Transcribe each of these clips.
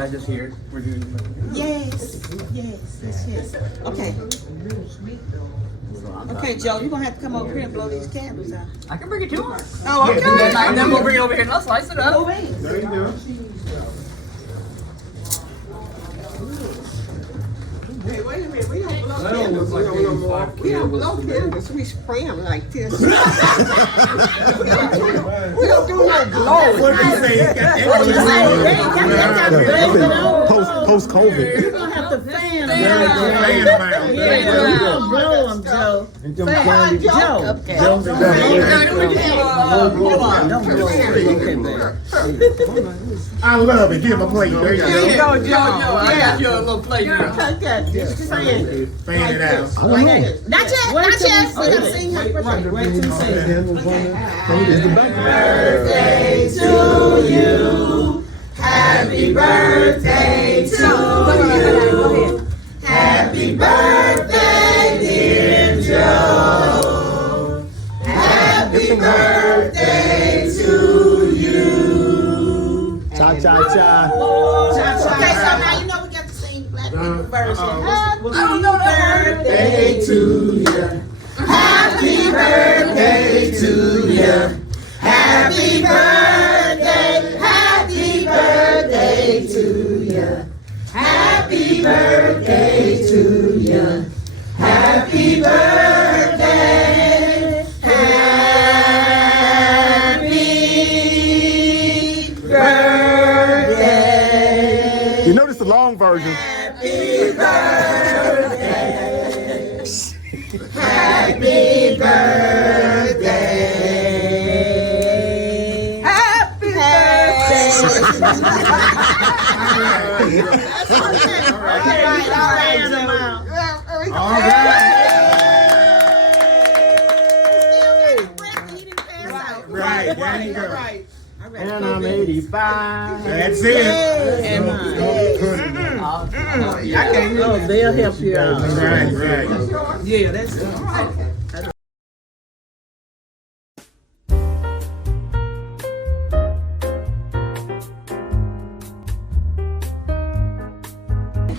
I just hear it? We're doing Yes. Okay. Okay, Joe, you're gonna have to come over here and blow these candles out. I can bring it to her. Oh, okay. And then we'll bring it over here and I'll slice it up. Go in. There you go. Hey, wait a minute, we don't blow candles no more. We don't blow candles, we spray them like this. We don't do no blowing. What you say? Post-COVID. You're gonna have to fan them. Fan them out. Yeah, you're gonna blow them, Joe. I love it. Give him a plate. There you Here you go. go, Joe. I got you a little plate here. Take that, just fan it. Fan it out. Not yet, not yet. We gotta sing happy birthday. Wait till you say it. Birthday to you. Happy birthday to you. Happy birthday, dear Joe. Happy birthday to you. Cha cha cha. Okay, so now you know we got to sing Black people version. Happy birthday to you. Happy birthday to you. Happy birthday, happy birthday to you. Happy birthday to you. Happy birthday. Happy birthday. You know this is the long version. Happy birthday. Happy birthday. Happy birthday. All right. Right. There you go. And I'm 85. That's it. Oh, they'll help you out. Right. Yeah, that's it.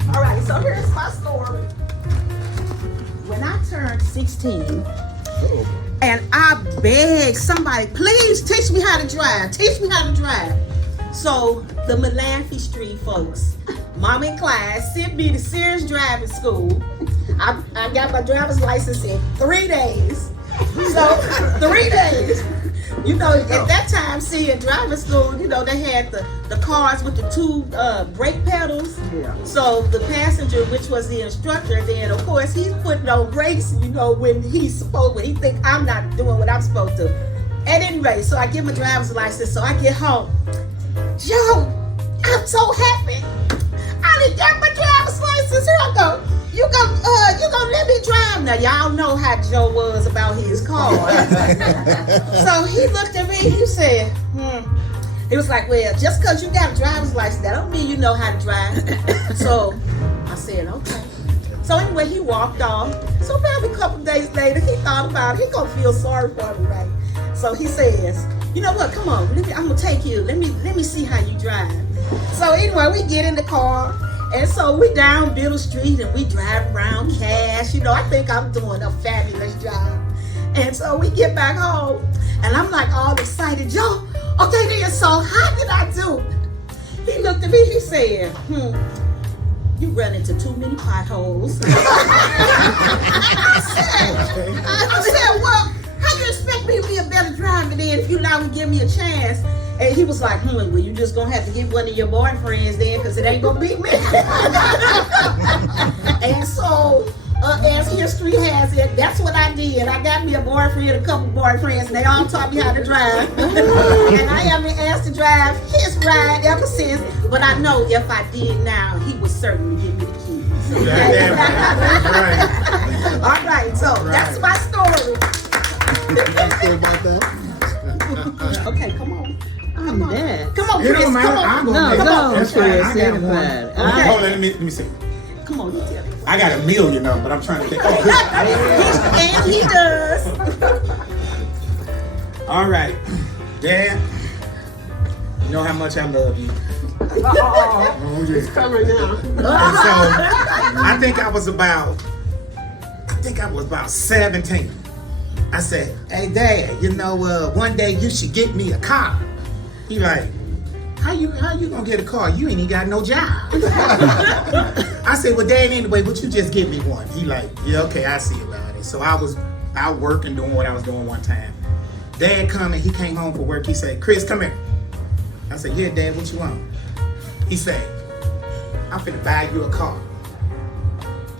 All right, so here's my story. When I turned 16, and I begged somebody, please teach me how to drive. Teach me how to drive. So the Malafi Street folks, Mom and Clyde, sent me to Sears Driving School. I got my driver's license in 3 days. So 3 days. You know, at that time, see, in driving school, you know, they had the cars with the two brake pedals. Yeah. So the passenger, which was the instructor, then of course he's putting on brakes, you know, when he think I'm not doing what I'm supposed to. At any rate, so I get my driver's license, so I get home. Joe, I'm so happy. I done got my driver's license. Here I go. You gonna let me drive now? Y'all know how Joe was about his car. So he looked at me. He said, He was like, well, just because you got a driver's license, that don't mean you know how to drive. So I said, okay. So anyway, he walked off. So probably a couple days later, he thought about it. He gonna feel sorry for me, right? So he says, you know what? Come on, I'm gonna take you. Let me see how you drive. So anyway, we get in the car. And so we down Biddle Street and we drive around Cash. You know, I think I'm doing a fabulous job. And so we get back home and I'm like all excited. Joe, okay then, so how did I do? He looked at me, he said, you run into too many potholes. I said, well, how you expect me to be a better driver then if you allow me to give me a chance? And he was like, well, you just gonna have to get one of your boyfriends then, because it ain't gonna beat me. And so, as history has it, that's what I did. I got me a boyfriend, a couple boyfriends, and they all taught me how to drive. And I haven't been asked to drive his ride ever since, but I know if I did now, he would certainly give me the keys. All right, so that's my story. Okay, come on. I'm dead. Come on, It Chris. don't Come matter. on. I'm No, gonna go make on, it. That's fine. Chris. I got Ain't one. bad. Okay, hold on. Let me see. Come on, you tell me. I got a million of them, but I'm trying to think. Oh, And he does. all right, Dad. You know how much I love you. Oh, It's yeah. coming now. And so I think I was about 17. I said, hey Dad, you know, one day you should get me a car. He like, how you gonna get a car? You ain't even got no job. I said, well Dad, anyway, would you just give me one? He like, yeah, okay, I see about it. So I was out working, doing what I was doing one time. Dad come and he came home from work. He said, Chris, come here. I said, yeah, Dad, what you want? He said, I'm finna buy you a car.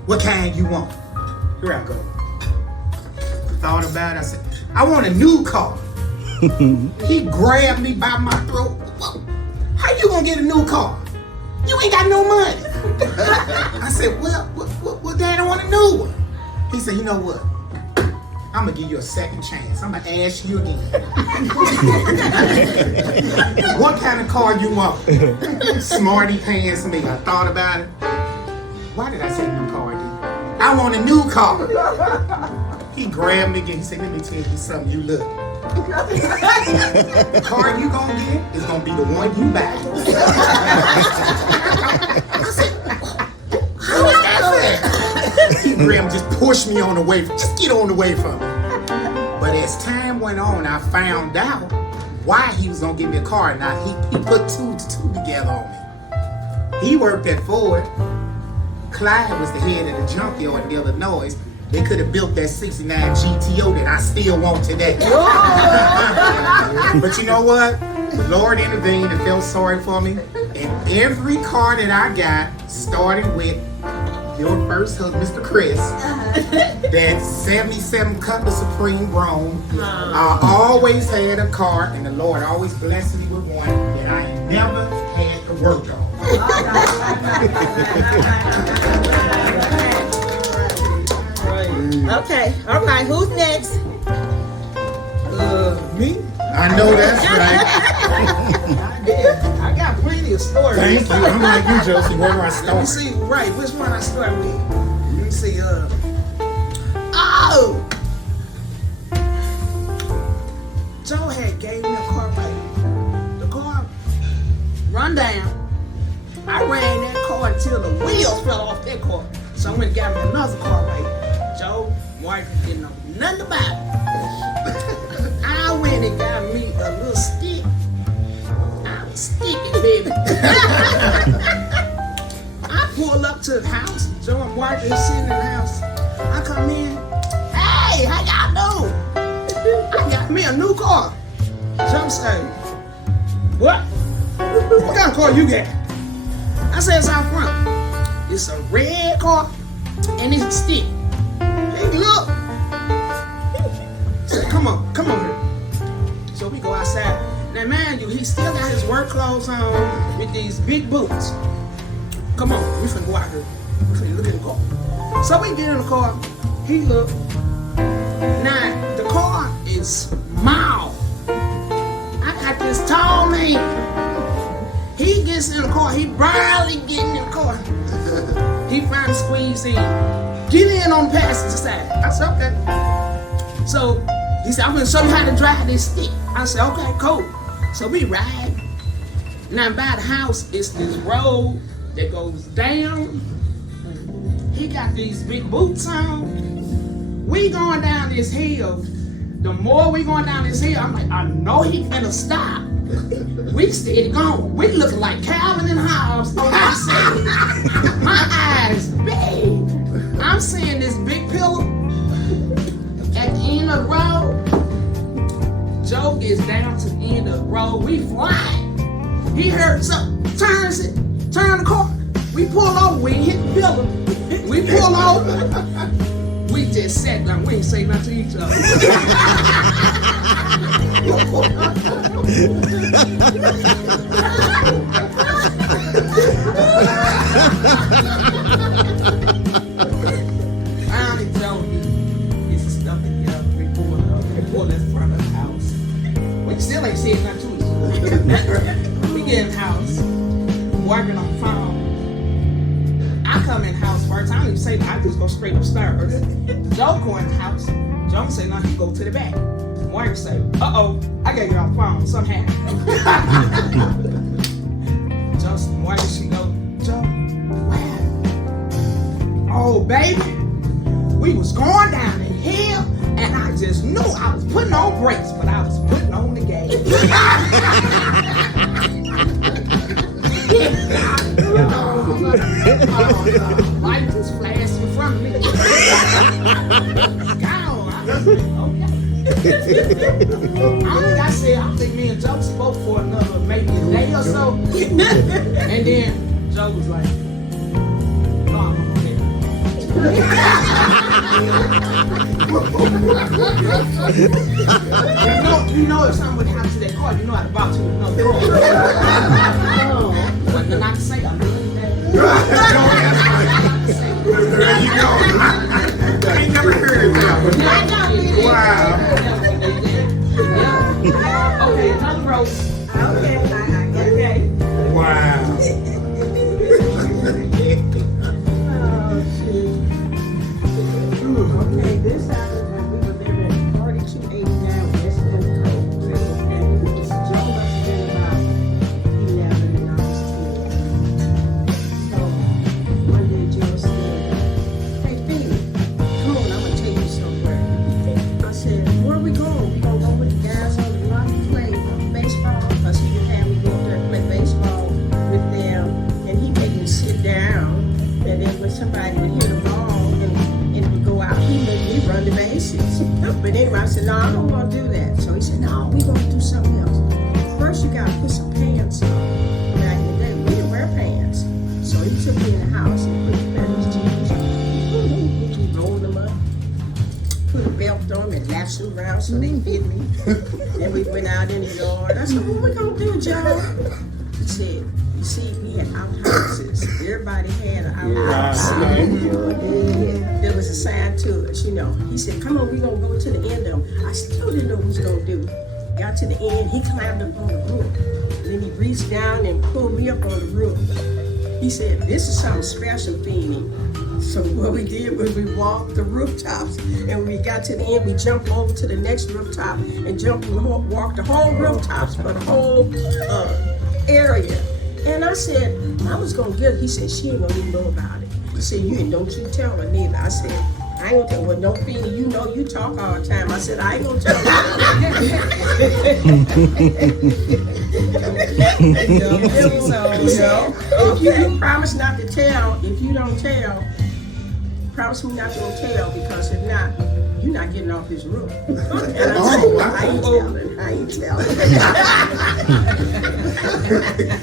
What kind you want? Here I go. Thought about it. I said, I want a new car. He grabbed me by my throat. How you gonna get a new car? You ain't got no money. I said, well, Dad, I want a new one. He said, you know what? I'm gonna give you a second chance. I'm gonna ask you again. What kind of car you want? Smarty pants me. I thought about it. Why did I say new car again? I want a new car. He grabbed me again. He said, let me tell you something, you look. The car you gonna get is gonna be the one you buy. I said, how is that fair? He grabbed, just pushed me on the way. Just get on the way from me. But as time went on, I found out why he was gonna give me a car. Now he put two together on me. He worked at Ford. Clyde was the head of the junkyard in Illinois. They could have built that 69 GTO that I still want today. But you know what? The Lord intervened and felt sorry for me. And every car that I got started with your first husband, Mr. Chris. That 77 Cutlass Supreme Grown. I always had a car, and the Lord always blessed me with one that I never had to work on. Okay, all right, who's next? Me? I know that's right. I got plenty of stories. Thank you. I'm like you, Josie. Where do I Let me start? see, right, which one I start with? Let me see, oh! Joe had gave me a car right. The car run down. I ran that car until the wheels fell off that car. So I went and got me another car right. Joe, Mark didn't know nothing about it. I went and got me a little stick. I was sticking, baby. I pull up to the house. Joe and Mark is sitting in the house. I come in. Hey, how y'all doing? I got me a new car. Joe said, what? What kind of car you got? I said, it's out front. It's a red car and it's a stick. Hey, look. He said, come on here. So we go outside. Now, mind you, he still got his work clothes on with these big boots. Come on, we finna go out here. We finna look at the car. So we get in the car. He look. Now, the car is small. I got this tall man. He gets in the car. He barely getting in the car. He finally squeezed in. Get in on the passenger side. I said, okay. So he said, I'm gonna show you how to drive this stick. I said, okay, cool. So we ride. Now by the house is this road that goes down. He got these big boots on. We going down this hill. The more we going down this hill, I'm like, I know he finna stop. We steady going. We looking like Calvin and Hobbes on that side. My eyes big. I'm seeing this big pillar at the end of the road. Joe gets down to the end of the road. We flying. He heard something. Turn the car. We pull over. We ain't hit the pillar. We pull over. We just sat down. We ain't say nothing to each other. Finally, Joe, he's stuck together. We pull in front of the house. We still ain't saying nothing to each other. We get in the house, working on the phone. I come in the house first. I don't even say that. I just go straight upstairs. Joe go in the house. Joe say nothing. He go to the back. Warren say, uh-oh, I gotta get off the phone. Something happened. Just why did she go? Joe, where? Oh, baby, we was going down the hill, and I just knew I was putting on brakes, but I was putting on the gas. Light just flashed in front of me. I think me and Joe spoke for another maybe a day or so. And then Joe was like, no, I'm okay. you know if something would happen to that car, you know I'd about to another car. But then I can say I'm doing that. There you go. I ain't never heard that one. Wow. Okay, another roast. Okay. Wow. Okay, this happened when we were living in 4289 West End Cove. And it was Joe must have been about 11 and I was 10. So one day Joe said, hey, Phoebe, come on, I'm going to take you somewhere. I said, where are we going? We going to go with the guys on the block and play baseball? Because he would have me go up there and play baseball with them. And he made me sit down. And then when somebody would hit a ball and it would go out, he let me run the bases. But anyway, I said, no, I don't want to do that. So he said, no, we're going to do something else. First, you got to put some pants on. Back in the day, we didn't wear pants. So he took me in the house and put his jeans on. He rolled them up, put a belt on and latched them around so they fit me. Then we went out in the yard. I said, what we going to do, Joe? He said, you see, we had outhouses. Everybody had an outhouse. Yeah, there was a sign to it, you know. He said, come on, we're going to go to the end of them. I still didn't know what he was going to do. Got to the end, he climbed up on the roof. Then he reached down and pulled me up on the roof. He said, this is something special, Feeny. So what we did was we walked the rooftops, and when we got to the end, we jumped over to the next rooftop and walked the whole rooftops for the whole area. And I said, I was gonna get it. He said, she ain't gonna even know about it. He said, don't you tell her neither. I said, I ain't gonna tell her. Well, no, Feeny, you know you talk all the time. I said, I ain't gonna tell her. If you promise not to tell, if you don't tell, promise me not to tell, because if not, you're not getting off his roof. And I said, I ain't telling.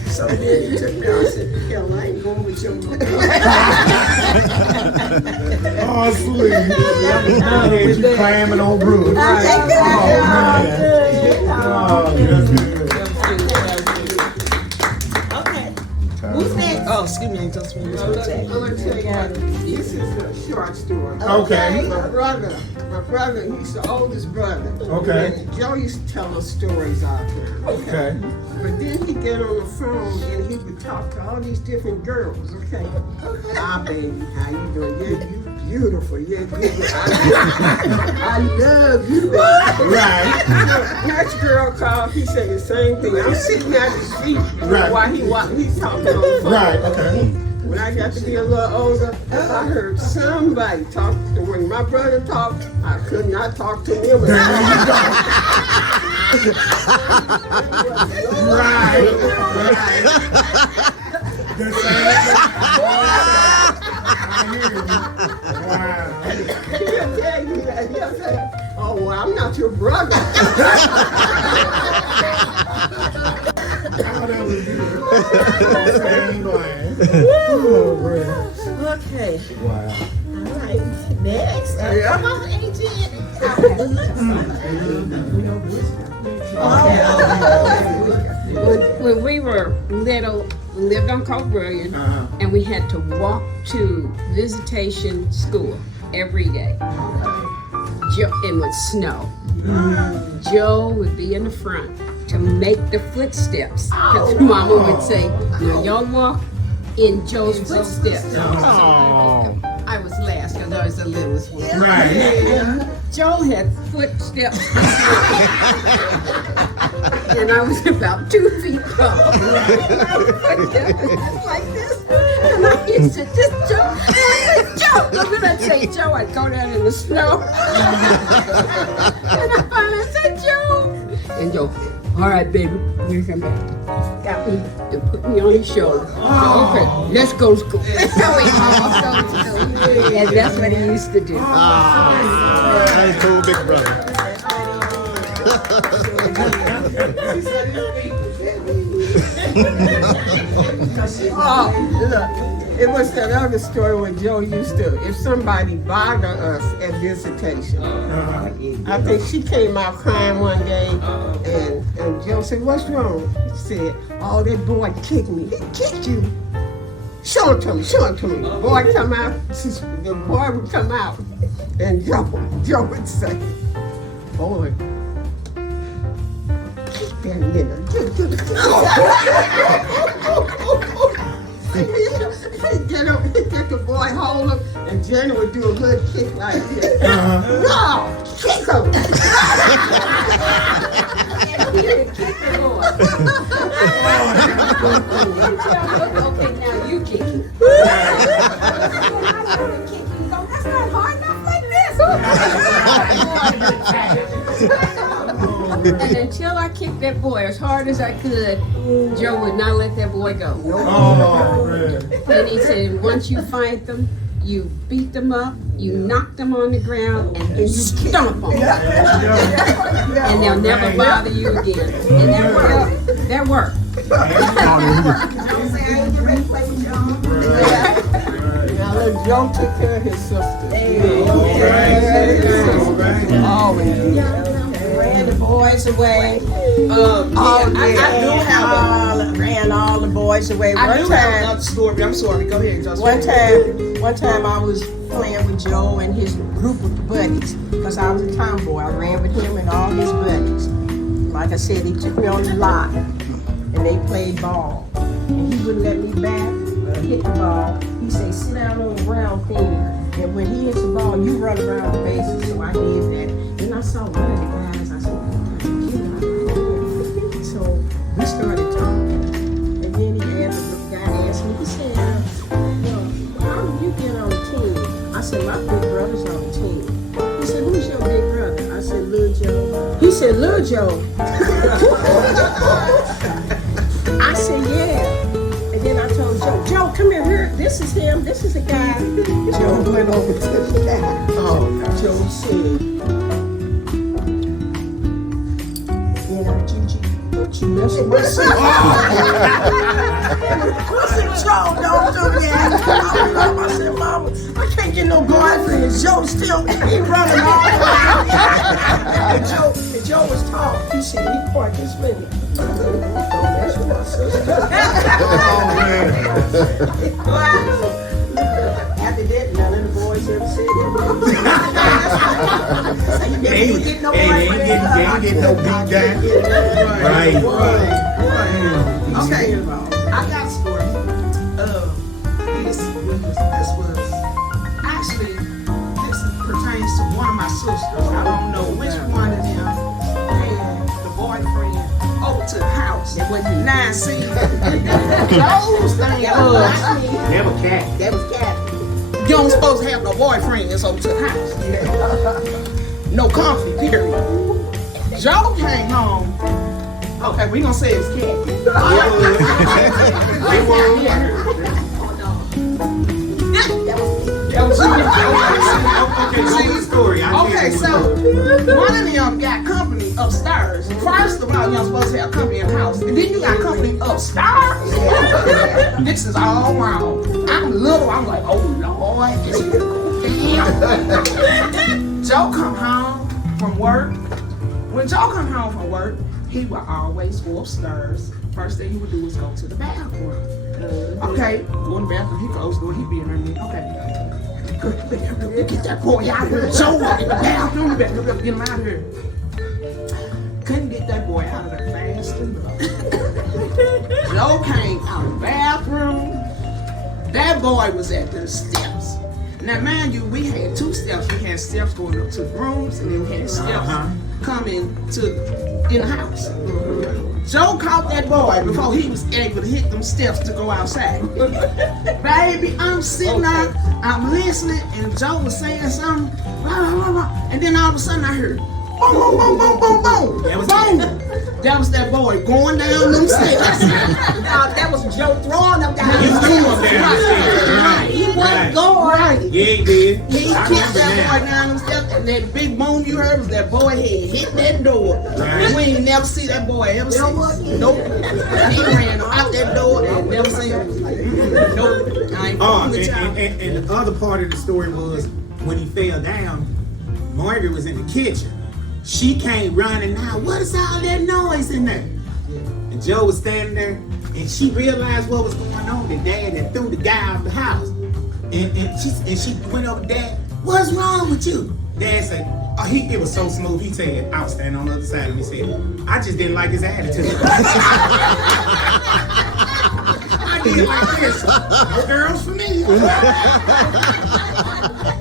So then he took me out and said, hell, I ain't going with your mother. Oh, sweet. You climbing on roofs. Oh, that's good. Who's next? Oh, excuse me, I just want to I'm gonna tell you, this is a short story. Okay. My brother, he's the oldest brother. Okay. And Joe used to tell us stories all the time. Okay. But then he'd get on the phone and he would talk to all these different girls, okay? Ah, baby, how you doing? Yeah, you beautiful. Yeah, you. I love you, baby. Right. Next girl called, he said the same thing. I'm sitting at his feet Right. while he's talking on the phone. Right, okay. When I got to be a little older, I heard somebody talk. And when my brother talked, I could not talk to him. Right. The same. I hear you. Wow. He'll tell you that. He'll say, oh, well, I'm not your brother. Oh, that was good. Same line. Oh, man. Okay. Wow. All right. Next. Come on, When we were little, we lived on Cove Brilliant, and we had to walk to visitation school every day. It would snow. Joe would be in the front to make the footsteps, because Mama would say, "Now y'all walk in Joe's footsteps." Oh. I was last because I was the littlest one. Right. Joe had footsteps, and I was about 2 feet tall. Just like this. And I used to just Joe. And I said, Joe. And when I'd say Joe, I'd go down in the snow. And I finally said, Joe. And Joe, all right, baby, here come back. Got me to put me on his shoulder. Okay, let's go to school. So we all go to school. And that's what he used to do. That is cool, big brother. Oh, look, it was that other story when Joe used to, if somebody bothered us at visitation, I think she came out crying one day, and Joe said, what's wrong? He said, oh, that boy kicked me. He kicked you? Show it to me, show it to me. The boy come out, the boy would come out, and Joe would say, boy, kick that nigga. Get the boy hold him, and Jenny would do a little kick like this. No, kick him. Okay, now you kick him. That's not hard enough like this. And until I kicked that boy as hard as I could, Joe would not let that boy go. And he said, once you fight them, you beat them up, you knock them on the ground, and you stomp them. And they'll never bother you again. And that worked. That worked. Now let Joe take care of his sister. Ran the boys away. I do have Ran all the boys away. I do have another story. I'm sorry. Go ahead, Joe. One time I was playing with Joe and his group of buddies because I was a tomboy. I ran with him and all his buddies. Like I said, he took me on the lot and they played ball. And he wouldn't let me back hit the ball. He said, sit down on the round thing. And when he hits the ball, you run around the bases. So I did that. Then I saw one of the guys. I said, so we started talking. And then the guy asked me, he said, well, how did you get on the team? I said, my big brother's on the team. He said, who's your big brother? I said, Lil Joe. He said, Lil Joe. I said, yeah. And then I told Joe, Joe, come here. This is him. This is the guy. Joe went over to the guy. Oh, Joe said, Gigi, don't you mess with my son. I said, Joe, don't do that. I said, Mama, I can't get no boyfriend. Joe still, he running all around. And Joe was tall. He said, he part this minute. Don't mess with my sister. After that, none of the boys ever said that. They ain't getting no beat down. Right. Okay, I got a story. This was actually, this pertains to one of my sisters. I don't know which one of them had the boyfriend over to the house. Now, see, those things That was cat. That was cat. you don't supposed to have no boyfriend that's over to the house. No comfy, period. Joe came home. Okay, we gonna say it's cat. Okay, so one of them got company upstairs. First of all, you're supposed to have company in the house, and then you got company upstairs. This is all wrong. I'm little. I'm like, oh Lord, this is damn. Joe come home from work. When Joe come home from work, he would always go upstairs. First thing he would do is go to the bathroom. Okay, go in the bathroom. He closed the door. He be in there. Okay. Go to the bathroom. Get that boy out of here. Joe, in the bathroom. Get him out of here. Couldn't get that boy out of there fast enough. Joe came out of the bathroom. That boy was at the steps. Now, mind you, we had 2 steps. We had steps going up to the rooms, and then we had steps coming in the house. Joe caught that boy before he was able to hit them steps to go outside. Baby, I'm sitting there, I'm listening, and Joe was saying something, blah, blah, blah, and then all of a sudden I heard, boom, boom, boom, boom, boom, boom. Boom. That was that boy going down them steps. That was Joe throwing them down. He threw him down the stairs. Right. He wasn't going. Right. Yeah, he did. He kicked that boy down them steps, and that big boom you heard was that boy head hit that door. Right. We ain't never see that boy ever since. Nope. He ran out that door and never seen him. Nope. I ain't Oh, with y'all. and the other part of the story was when he fell down, Margaret was in the kitchen. She came running out. What is all that noise in there? And Joe was standing there, and she realized what was going on. The dad had threw the guy out the house. And she went over to Dad. What's wrong with you? Dad said, oh, it was so smooth. He said, I was standing on the other side, and he said, I just didn't like his attitude. I did like this. No girls for me.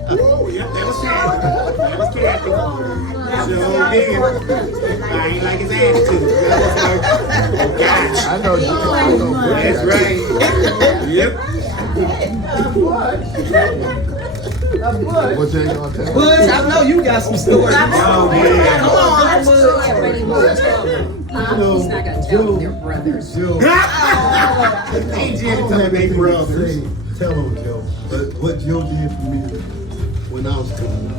Oh, yep, that was Kathy. That was Kathy. Sure did. I ain't like his attitude. That was like, oh, gosh. I know you. That's right. Yep. What you gonna tell? Buzz, I know you got some stories. Oh, man. He's not gonna tell them they're brothers. Joe, Hey, Jenny, tell me they brothers. tell him, Joe. But what Joe did for me when I was coming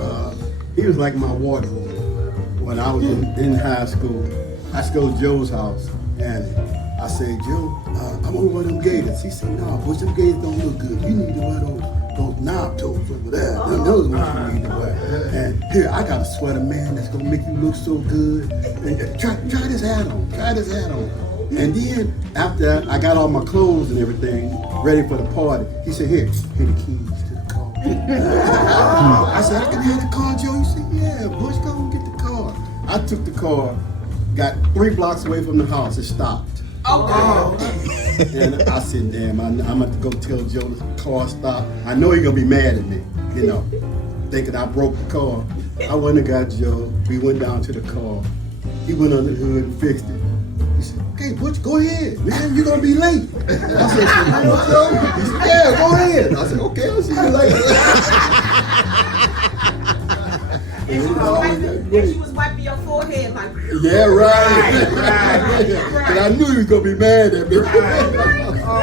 up, he was like my wardrobe. When I was in high school, I used to go to Joe's house, and I said, Joe, I want to wear them gaiters. He said, no, Bush, them gaiters don't look good. You need to wear those knob toes over there. Those ones you need to wear. And here, I got a sweater, man, that's gonna make you look so good. And try this hat on. Try this hat on. And then after I got all my clothes and everything ready for the party, he said, here the keys to the car. I said, I can have the car, Joe. He said, yeah, Bush, go and get the car. I took the car, got 3 blocks away from the house, and stopped. And I said, damn, I'm going to go tell Joe the car stopped. I know he's going to be mad at me, thinking I broke the car. I went and got Joe. We went down to the car. He went under the hood and fixed it. He said, okay, Butch, go ahead. Man, you're going to be late. I said, you know, Joe? He said, yeah, go ahead. I said, okay, I'll see you later. And she was wiping your forehead like. Yeah, right. Right. But I knew he was going to be mad at me. Oh,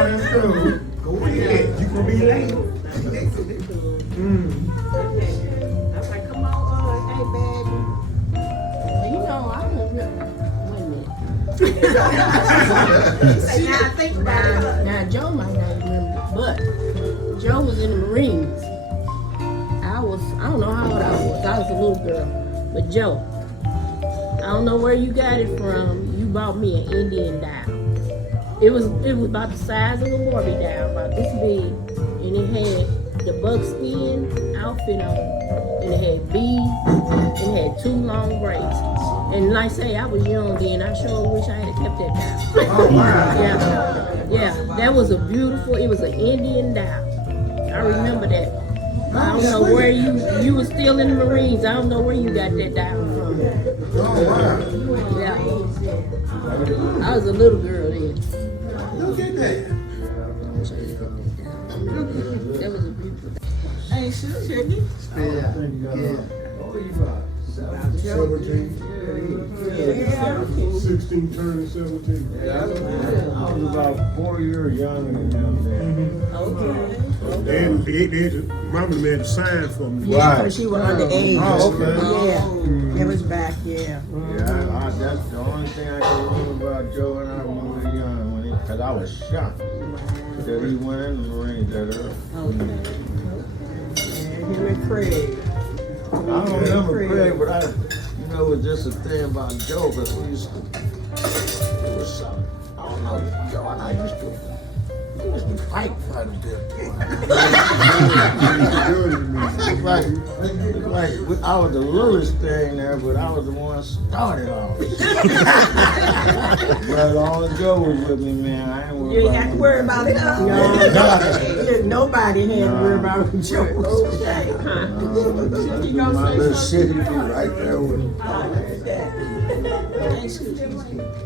that's good. Go ahead. You gonna be late. I was like, come on, hey, baby. You know, I don't really. Wait a minute. Say, now I think about it. Now, Joe might not remember, but Joe was in the Marines. I don't know how old I was. I was a little girl. But Joe, I don't know where you got it from. You bought me an Indian doll. It was about the size of a Barbie doll, about this big, and it had the buckskin outfit on, and it had beads, and it had 2 long braids. And like I say, I was young then. I sure wish I had kept that doll. Oh, wow. Yeah, that was it was an Indian doll. I remember that. I don't know where you were still in the Marines. I don't know where you got that doll from. Oh, wow. Yeah. I was a little girl then. Look at that. That was a beautiful day. Hey, sure, Shirley. 16 turning 17. I was about 4 years younger than him then. Mama made a sign for me. Yeah, because she was underage. Oh, okay. Yeah, it was back, yeah. Yeah, that's the only thing I can remember about Joe and I when we were young, because I was shocked that he went in the Marines that early. Yeah, him and Craig. I don't remember Craig, but it was just a thing about Joe, because it was something. I don't know, Joe and I used to fight quite a bit. Like like I was the littlest thing there, but I was the one started all this. But long as Joe was with me, man, I ain't worried You ain't about have to worry about it. Nobody had to worry about Joe. My little city be right there with him.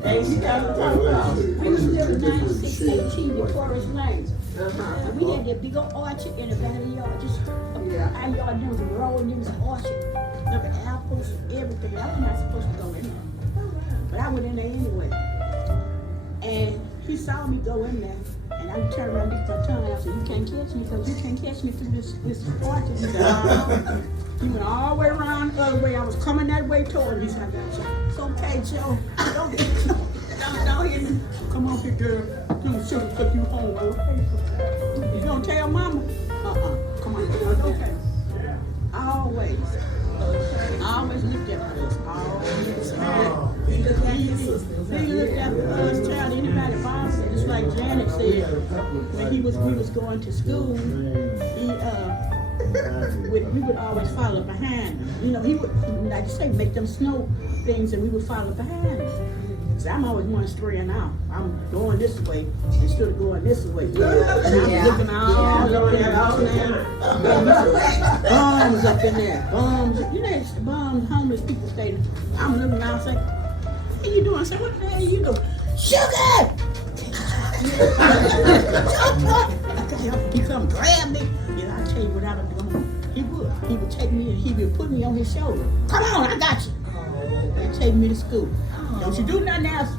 Ain't she got to talk about? We was living 9618 in Forest Lane. And we had that big old orchard in the back of the yard. Just our yard, there was a road and there was an orchard. There were apples and everything. I was not supposed to go in there. But I went in there anyway. And he saw me go in there. And I turned around and looked at my tongue. I said, you can't catch me because you can't catch me through this orchard. He said, he went all the way around the other way. I was coming that way toward him. He said, it's okay, Joe. Don't hit me. Come on, big girl. I'm sure to take you home. Okay? You gonna tell mama? Come on, girl. It's okay. Always looked at us. Always. He looked at us, child. Anybody boss it. Just like Janet said, when we was going to school, we would always follow behind him. You know, he would, like you say, make them snow things, and we would follow behind him. So I'm always one straying out. I'm going this way instead of going this way. And I'm looking all over there, all there. Bums up in there. Bums. You know, bums, homeless people stay there. I'm looking out saying, what are you doing? I said, what the hell are you doing? Sugar! He come grab me. Yeah, I'll tell you what I would do. He would take me and he would put me on his shoulder. Come on, I got you. And take me to school. Don't you do nothing else.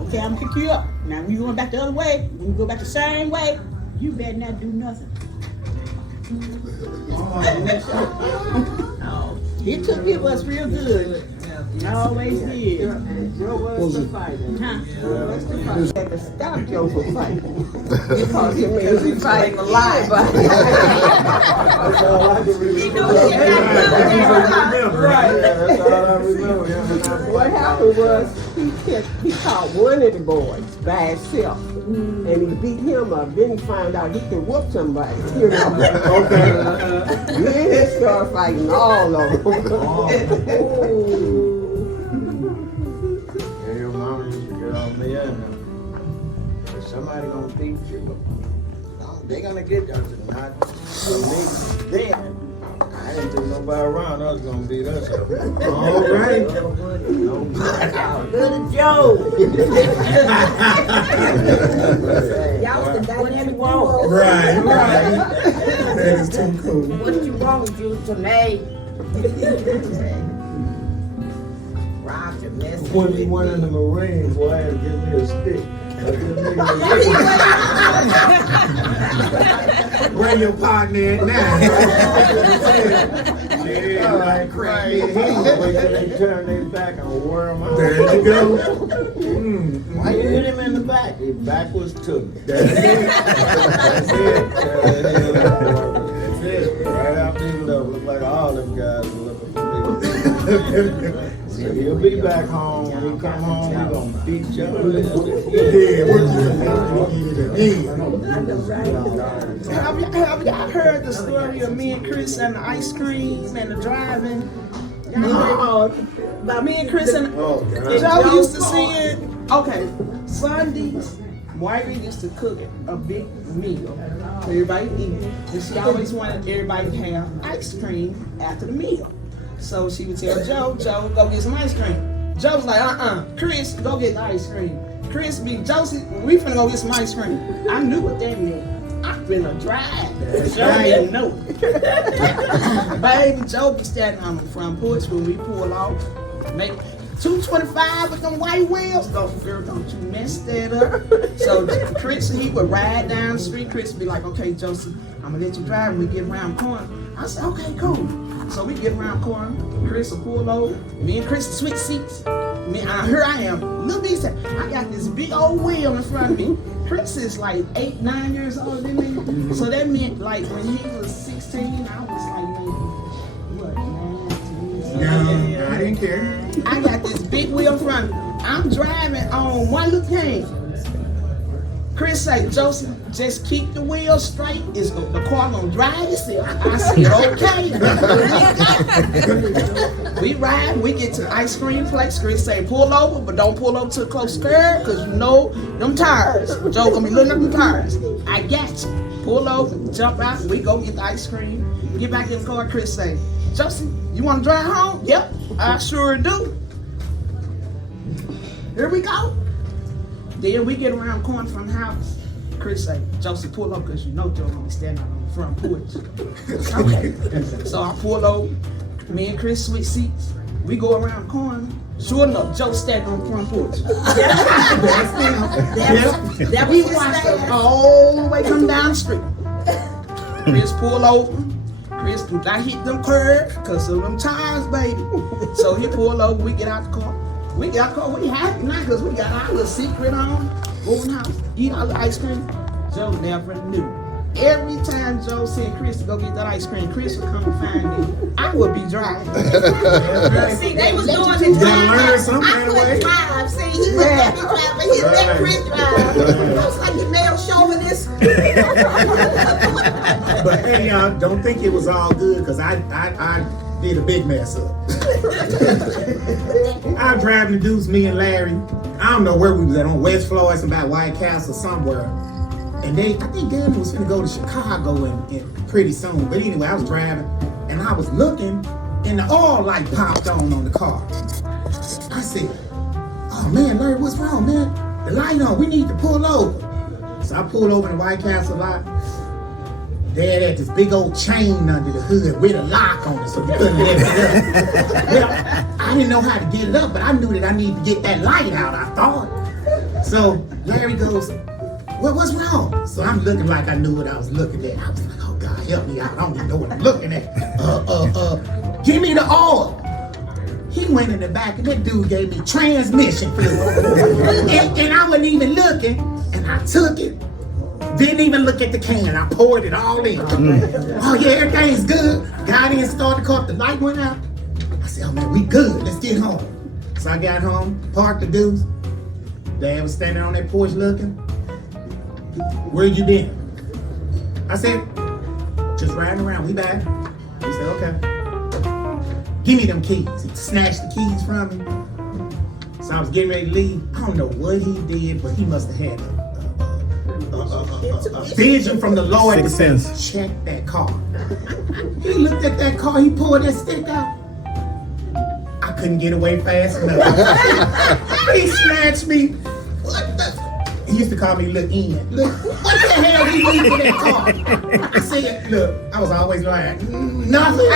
Okay, I'm gonna pick you up. Now when you going back the other way, when you go back the same way, you better not do nothing. He took care of us real good. He always did. Joe was the fighter. You had to stop Joe from fighting. Because it means he's fighting a lie. That's all I can remember. Right. That's all I remember. What happened was he caught one of the boys by himself. And he beat him up. Then he found out he could whoop somebody. You know? Okay. Then he started fighting all of them. Yeah, your mama used to get on me and if somebody gonna beat you, they gonna get them. Not for me. Then I didn't think nobody around us gonna beat us up. All right. Little Joe. Y'all was the dynamic duo. Right. That is too cool. What you want, you today? Roger, messing When with he went in the Marines, boy, I had to give me a stick. Bring your partner in now. Yeah, like crazy. Wait till they turn their back and wear them out. There you go. Why you hit him in the back? His back was to me. That's it. That's it. That's it. Right after he left, looked like all them guys were looking for me. So he'll be back home. When he come home, we gonna beat your Have y'all heard the story of me and Chris and the ice cream and the driving? About me and Chris and Joe used to see it. Okay, Sundays, Whitey used to cook a big meal for everybody to eat. And she always wanted everybody to have ice cream after the meal. So she would tell Joe, go get some ice cream. Joe was like, Chris, go get the ice cream. Chris be, Josie, we finna go get some ice cream. I knew what that meant. I finna drive. Joe didn't know. Baby, Joe be standing on the front porch when we pull off. Make 225 with them white wheels. Go, girl, don't you mess that up. So Chris, he would ride down the street. Chris would be like, okay, Josie, I'm gonna let you drive when we get around the corner. I said, okay, cool. So we get around the corner, Chris will pull over, me and Chris switch seats. Here I am, little D said, I got this big old wheel in front of me. Chris is like 8, 9 years older than me. So that meant like when he was 16, I was like maybe, what, 9, 10, No, I didn't care. I got this big wheel in front of me. I'm driving on one little cane. Chris say, Joseph, just keep the wheels straight. The car gonna drive itself. I said, okay. We ride, we get to the ice cream place. Chris say, pull over, but don't pull over to the close curb, because you know them tires. Joe gonna be looking at them tires. I got you. Pull over, jump out, we go get the ice cream. Get back in the car, Chris say, Joseph, you wanna drive home? Yep, I sure do. Here we go. Then we get around the corner from the house. Chris say, Joseph, pull up, because you know Joe gonna be standing on the front porch. Okay. So I pull over. Me and Chris switch seats. We go around the corner. Sure enough, Joe standing on the front porch. That we watched him all the way come down the street. Chris pull over. Chris do not hit them curves because of them tires, baby. So he pull over. We get out the car. We happy now because we got our little secret on. Go in the house, eat all the ice cream. Joe never knew. Every time Joe sent Chris to go get that ice cream, Chris would come and find me. I would be driving. See, they was doing the drive. I couldn't drive. See, he was let me drive, but he let Chris drive. I was like, you male chauvinist. But hey, y'all, don't think it was all good, because I did a big mess up. I was driving the dudes, me and Larry. I don't know where we was at, on West Florida, about White Castle somewhere. And I think Darryl was finna go to Chicago and pretty soon. But anyway, I was driving and I was looking and the oil light popped on the car. I said, oh man, Larry, what's wrong, man? The light on, we need to pull over. So I pulled over in the White Castle lot. Dad had this big old chain under the hood with a lock on it, so you couldn't lift it up. Well, I didn't know how to get it up, but I knew that I needed to get that light out, I thought. So Larry goes, what's wrong? So I'm looking like I knew what I was looking at. I was like, oh God, help me out. I don't even know what I'm looking at. Give me the oil. He went in the back and that dude gave me transmission fluid. and I wasn't even looking, and I took it. Didn't even look at the can. I poured it all in. Oh yeah, everything's good. Got in, started the car. The light went out. I said, oh man, we good. Let's get home. So I got home, parked the dudes. Dad was standing on that porch looking. Where you been? I said, just riding around. We back. He said, okay. Give me them keys. He snatched the keys from me. So I was getting ready to leave. I don't know what he did, but he must have had a vision from the Lord to say, check that car. He looked at that car, he pulled that stick out. I couldn't get away fast enough. He snatched me. What the? He used to call me Look In. Look, what the hell he did to that car? I said, look, I was always lying. Nothing.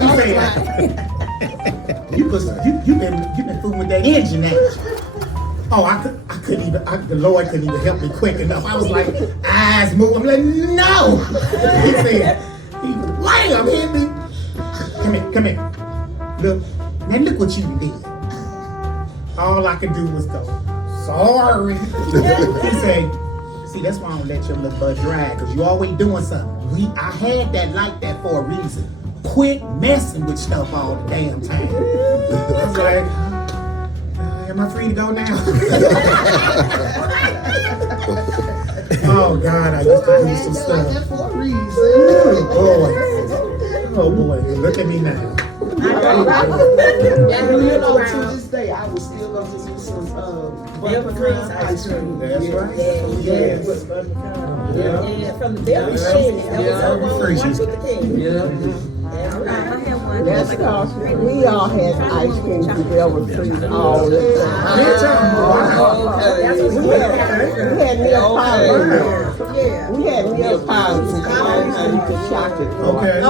He said, you've been fooling with that engine now. Oh, I couldn't even, the Lord couldn't even help me quick enough. I was like, eyes move. I'm like, no. He said, wham, hit me. Come here. Look, now look what you did. All I could do was go, sorry. He said, see, that's why I don't let your little butt drag, because you always doing something. I had that like that for a reason. Quit messing with stuff all the damn time. I was like, am I free to go now? Oh God, I used to do some stuff. That for a reason. Oh boy, look at me now. And you know, to this day, I was still going to do some butterpecan ice cream. That's right. Yeah, from the Belly Machine. That was the one with the king. That's because we all had ice cream from Velvet Tree all the time. We had Neapolitan. We had Neapolitan. I used to eat the chocolate. Okay.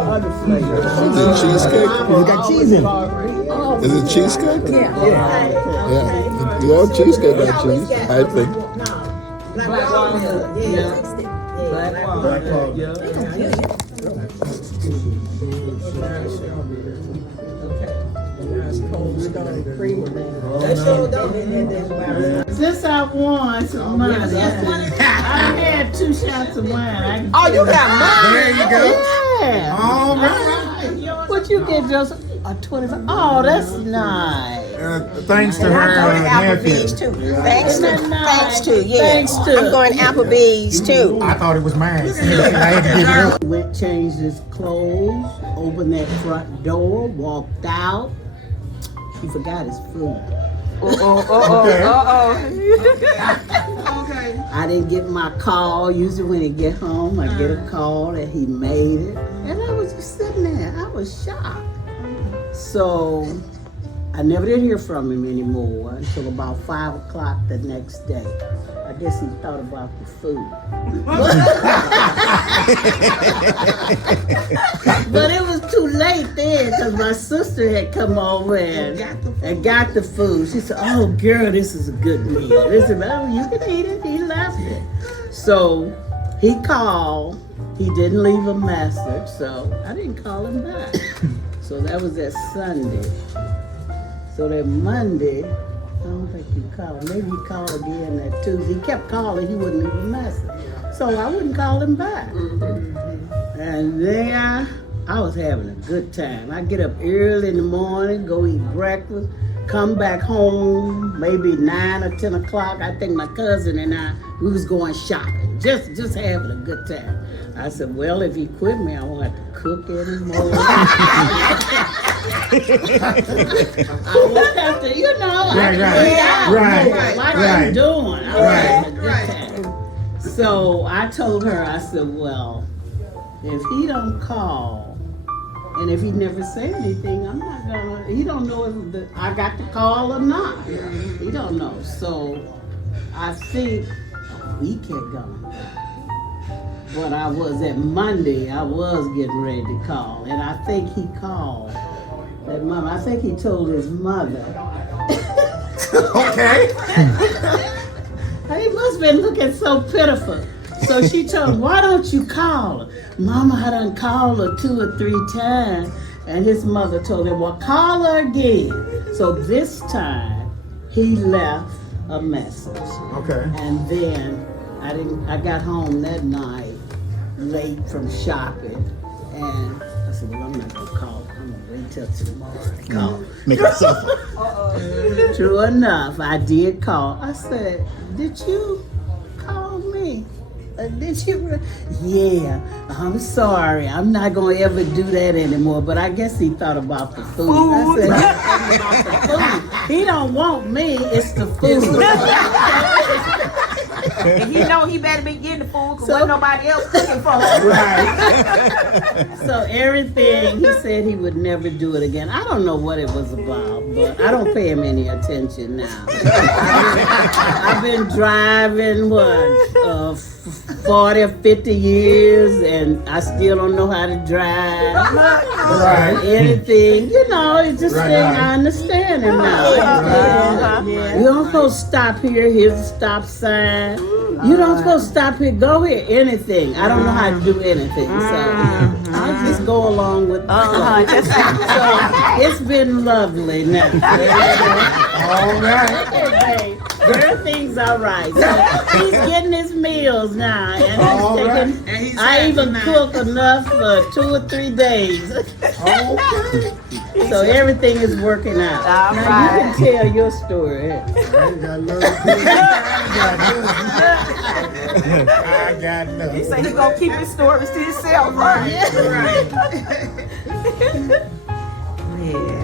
Other flavors. Is it cheesecake? You got cheese in it. Is it cheesecake? Yeah. You all cheesecake got cheese, I think. Black walnut. Yeah. Black walnut. Yeah. Since I won some money, I had 2 shots of wine. Oh, you got mine. There you go. Yeah. All right. What you get, Joseph? A A 25. Oh, that's nice. Thanks to And her I'm going to nephew. Applebee's too. Thanks to, Isn't that nice? thanks to, yeah. Thanks to. I'm going to Applebee's too. I thought it was mine. I had to give it up. Went, changed his clothes, opened that front door, walked out. He forgot his food. Okay. I didn't get my call. Usually when he get home, I get a call that he made it. And I was just sitting there. I was shocked. So I never did hear from him anymore until about 5 o'clock the next day. I guess he thought about the food. But it was too late then because my sister had come over and got the food. She said, "Oh, girl, this is a good meal." This is, "Oh, you can eat it." He left it. So he called. He didn't leave a message, so I didn't call him back. So that was that Sunday. So that Monday, I don't think he called. Maybe he called again that Tuesday. He kept calling. He wouldn't leave a message. So I wouldn't call him back. And then I was having a good time. I get up early in the morning, go eat breakfast, come back home, maybe 9 or 10 o'clock. I think my cousin and I, we was going shopping, just having a good time. I said, well, if he quit me, I won't have to cook anymore. I won't have to, I can eat out. Like I'm doing. I was having a good time. So I told her, I said, well, if he don't call, and if he never say anything, I'm not gonna, he don't know if I got the call or not. He don't know. So I think a week had gone. But I was at Monday, I was getting ready to call. And I think he called that mom. I think he told his mother. Okay. He must have been looking so pitiful. So she told him, why don't you call her? Mama, I done called her 2 or 3 times. And his mother told him, well, call her again. So this time, he left a message. Okay. And then I got home that night, late from shopping. And I said, well, I'm not gonna call her. I'm gonna wait till tomorrow to call. Make it suffer. True enough, I did call. I said, did you call me? Did you? Yeah, I'm sorry. I'm not going to ever do that anymore. But I guess he thought about the food. I said, he thought about the food. He don't want me. It's the food. And he know he better be getting the food because wasn't nobody else cooking for him. Right. So everything, he said he would never do it again. I don't know what it was about, but I don't pay him any attention now. I've been driving, 40 or 50 years, and I still don't know how to drive. Right. Anything, it's just thing I understand him now. You don't supposed to stop here, here's a stop sign. You don't supposed to stop here, go here, anything. I don't know how to do anything, so I'll just go along with the flow. So it's been lovely now. All right. Everything's all right. So he's getting his meals now, and I even cook enough for 2 or 3 days. Okay. So everything is working out. All now right. you can tell your story. I got love. He said he gonna keep his stories to himself, right? Yeah.